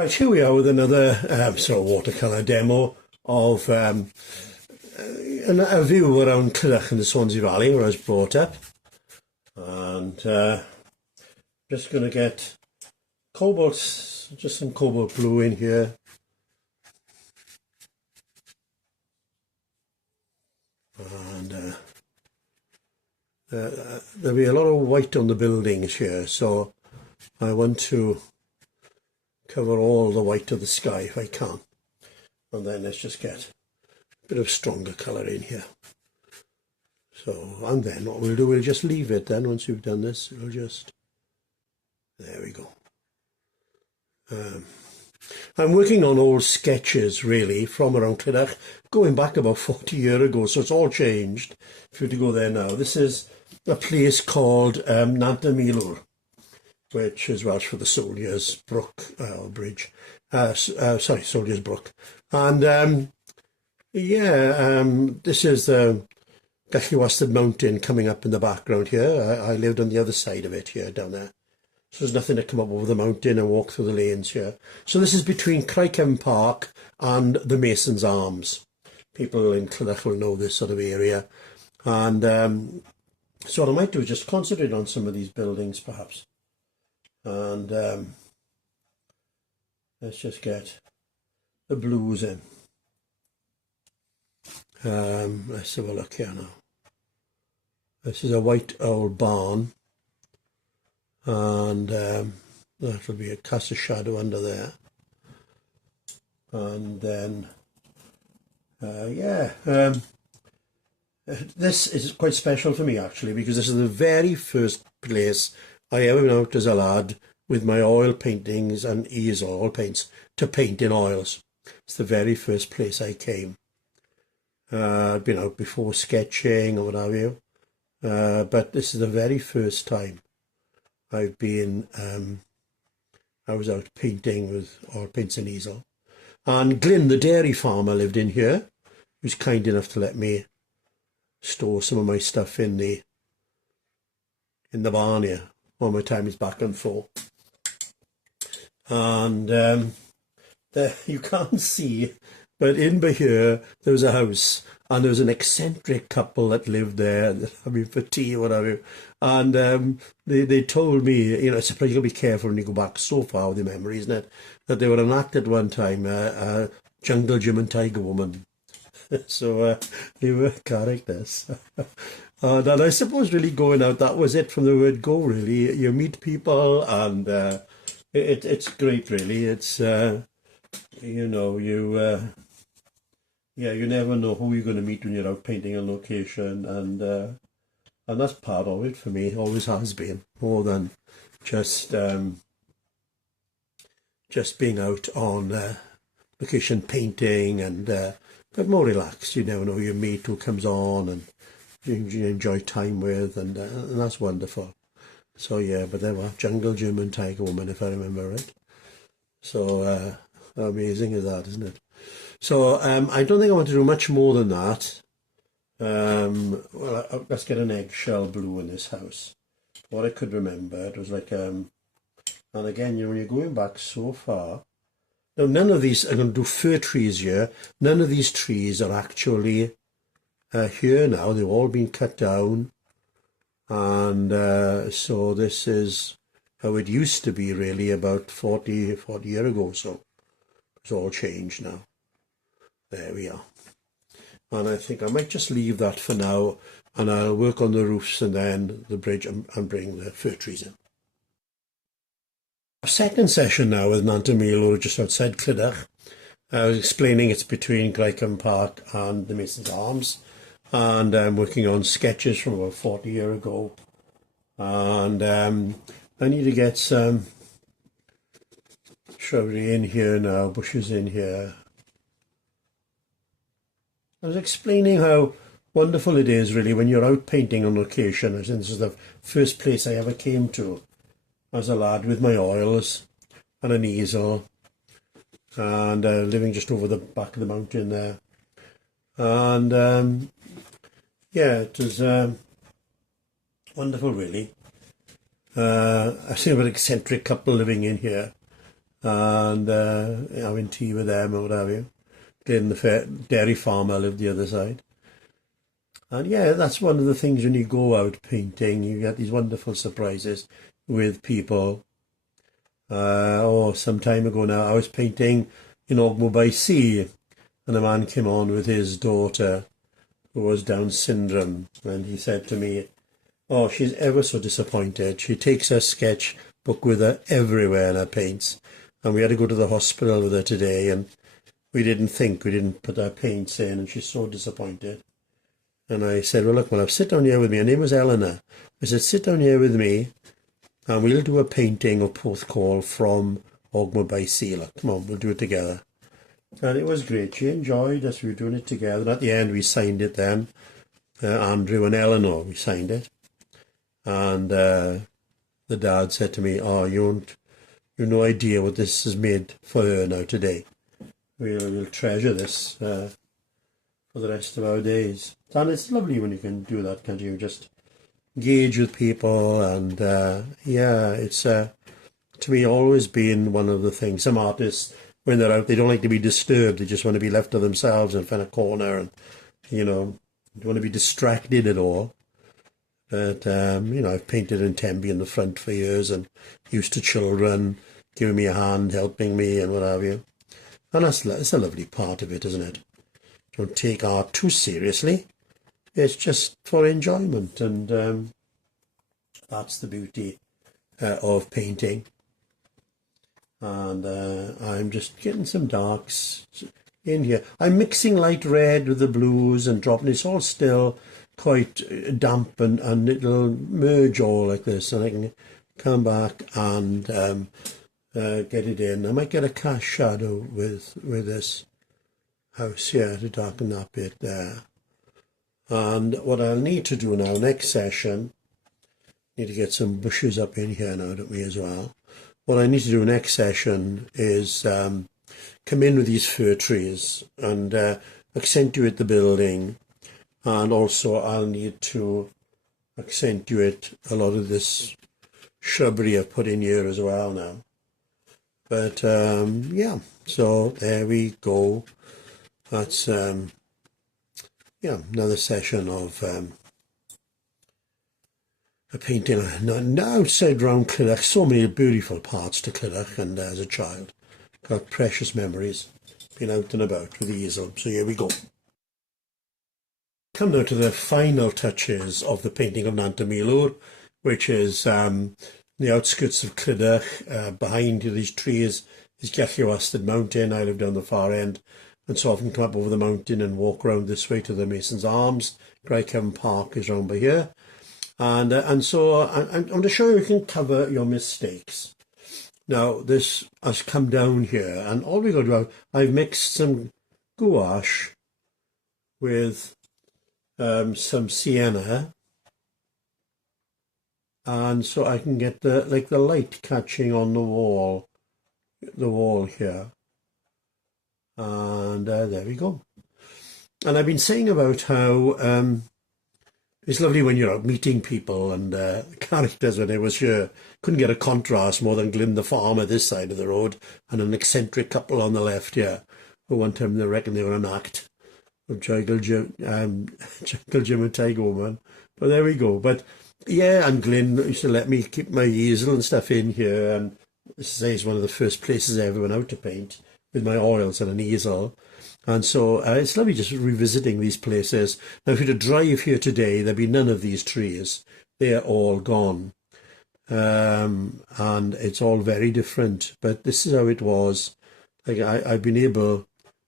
Right, here we are with another sort of watercolour demo of a view around Clydach in the Swansea Valley where I was brought up. And just going to get cobalt, just some cobalt blue in here. And there'll be a lot of white on the buildings here, so I want to cover all the white of the sky if I can. And then let's just get a bit of stronger colour in here. So, and then what we'll do, we'll just leave it then. Once we've done this, we'll just, there we go. I'm working on old sketches really from around Clydach, going back about 40 years ago, so it's all changed. If you were to go there now, this is a place called Nant Milwr, which is Welsh for the Soldiers' Brook Bridge. Sorry, Soldiers' Brook. And this is the Clydach mountain coming up in the background here. I lived on the other side of it here, down there. So there's nothing to come up over the mountain and walk through the lanes here. So this is between Clydach Park and the Mason's Arms. People in Clydach will know this sort of area. And so what I might do is just concentrate on some of these buildings perhaps. And let's just get the blues in. Let's have a look here now. This is a white old barn, and that will be a cast of shadow under there. And then this is quite special for me actually, because this is the very first place I ever went out as a lad with my oil paintings and easel, oil paints, to paint in oils. It's the very first place I came. I'd been out before sketching or what have you, but this is the very first time I've been, I was out painting with oil paints and easel. And Glyn, the dairy farmer, lived in here. He was kind enough to let me store some of my stuff in the barn here. All my time is back and forth. And there you can't see, but in here there was a house, and there was an eccentric couple that lived there, I mean, for tea or whatever. And they told me, you know, it's you've got to be careful when you go back so far with your memory, isn't it? That they were an act at one time, Jungle Jim and Tiger Woman. So they were characters. And I suppose really going out, that was it from the word go really. You meet people, and it's great really. It's, you know, you never know who you're going to meet when you're out painting a location. And that's part of it for me, always has been, more than just being out on location painting, and but more relaxed. You never know who you meet, who comes on, and you enjoy time with, and that's wonderful. So yeah, but there were Jungle Jim and Tiger Woman, if I remember right. So how amazing is that, isn't it? So I don't think I want to do much more than that. Well, let's get an eggshell blue in this house. What I could remember, it was like, and again, you know, when you're going back so far. Now, none of these, I'm going to do fir trees here. None of these trees are actually here now. They've all been cut down. And so this is how it used to be really about 40 years ago. So it's all changed now. There we are. And I think I might just leave that for now, and I'll work on the roofs and then the bridge and bring the fir trees in. Our second session now with Nant Milwr, just outside Clydach. I was explaining it's between Clydach Park and the Mason's Arms, and I'm working on sketches from about 40 years ago. And I need to get some shrubbery in here now, bushes in here. I was explaining how wonderful it is really when you're out painting on location. I think this is the first place I ever came to as a lad with my oils and an easel, and living just over the back of the mountain there. And yeah, it was wonderful really. I've seen an eccentric couple living in here, and having tea with them or what have you. Glyn, the dairy farmer, lived the other side. And yeah, that's one of the things when you go out painting, you get these wonderful surprises with people. Some time ago now, I was painting in Ogmore by Sea, and a man came on with his daughter who was Down syndrome, and he said to me, oh, she's ever so disappointed. She takes her sketch book with her everywhere in her paints, and we had to go to the hospital with her today, and we didn't put our paints in, and she's so disappointed. And I said, well, look, sit down here with me. Her name was Eleanor. I said, sit down here with me, and we'll do a painting of Porthcawl from Ogmore by Sea. Look, come on, we'll do it together. And it was great. She enjoyed us. We were doing it together. And at the end, we signed it then. Andrew and Eleanor, we signed it. And the dad said to me, oh, you've no idea what this has made for her now today. We'll treasure this for the rest of our days. And it's lovely when you can do that, can't you? Just engage with people, and yeah, it's to me always been one of the things. Some artists, when they're out, they don't like to be disturbed. They just want to be left to themselves and find a corner, and don't want to be distracted at all. But I've painted in Tembe in the front for years, and used to children giving me a hand, helping me, and what have you. And that's a lovely part of it, isn't it? Don't take art too seriously. It's just for enjoyment, and that's the beauty of painting. And I'm just getting some darks in here. I'm mixing light red with the blues and dropping. It's all still quite damp, and it'll merge all like this, and I can come back and get it in. I might get a cast shadow with this house here to darken that bit there. And what I'll need to do now, next session, need to get some bushes up in here now, don't we, as well. What I need to do next session is come in with these fir trees and accentuate the building, and also I'll need to accentuate a lot of this shrubbery I've put in here as well now. But yeah, so there we go. That's another session of a painting outside round Clydach. So many beautiful parts to Clydach, and as a child, got precious memories, been out and about with the easel. So here we go. Come now to the final touches of the painting of Nant and Milwr, which is the outskirts of Clydach. Behind these trees is Gallywastad Mountain. I live down the far end, and so often come up over the mountain and walk around this way to the Mason's Arms. Craigcefn Park is round by here. And so I'm going to show you can cover your mistakes. Now, this has come down here, and all we've got to do, I've mixed some gouache with some sienna, and so I can get the light catching on the wall here. And there we go. And I've been saying about how it's lovely when you're out meeting people, and characters. When I was here, couldn't get a contrast more than Glyn the farmer this side of the road, and an eccentric couple on the left here, who one time they reckoned they were an act of Jackal Jim and Tiger Woman. But there we go. But yeah, and Glyn used to let me keep my easel and stuff in here, and this is one of the first places I ever went out to paint, with my oils and an easel. And so it's lovely just revisiting these places. Now, if you were to drive here today, there'd be none of these trees. They're all gone. And it's all very different. But this is how it was. Like I've been able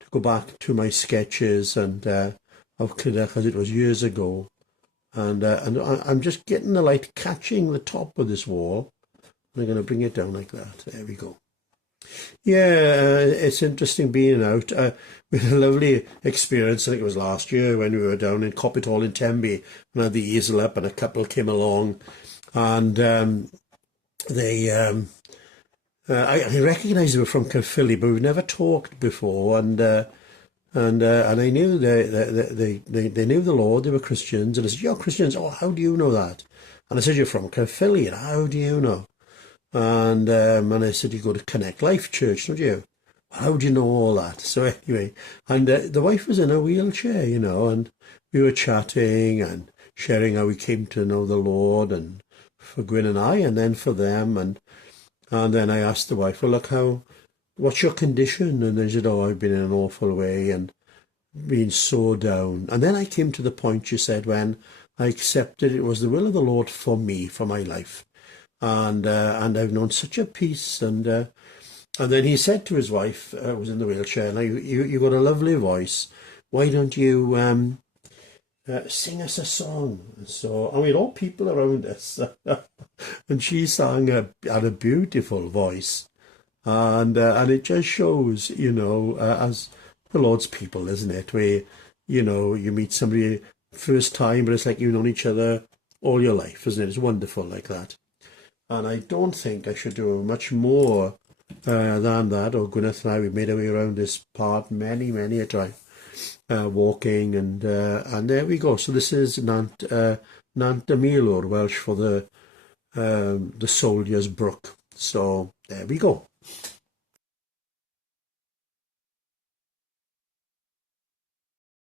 to go back to my sketches and of Clydach as it was years ago. And I'm just getting the light catching the top of this wall. And I'm going to bring it down like that. There we go. Yeah, it's interesting being out. We had a lovely experience. I think it was last year when we were down in Coppet Hall in Tembe, and I had the easel up, and a couple came along, and they I recognised they were from Caerphilly, but we've never talked before, and I knew they knew the Lord. They were Christians, and I said, "You're Christians? Oh, how do you know that?" And I said, "You're from Caerphilly, and how do you know?" And I said, you go to Connect Life Church, don't you? How do you know all that? So anyway, and the wife was in a wheelchair, and we were chatting and sharing how we came to know the Lord, and for Gwyn and I, and then for them, and then I asked the wife, well, look, what's your condition? And then she said, oh, I've been in an awful way and been so down. And then I came to the point, she said, when I accepted it was the will of the Lord for me, for my life. And I've known such a peace. And then he said to his wife, who was in the wheelchair, now you got a lovely voice. Why don't you sing us a song? So, we had all people around us. And she had a beautiful voice. And it just shows, as the Lord's people, isn't it? Where, you meet somebody first time, but it's like you've known each other all your life, isn't it? It's wonderful like that. And I don't think I should do much more than that. Or Gwyneth and I, we've made our way around this part many, many a time, walking, and there we go. So this is Nant Milwr, Welsh for the Soldier's Brook. So there we go.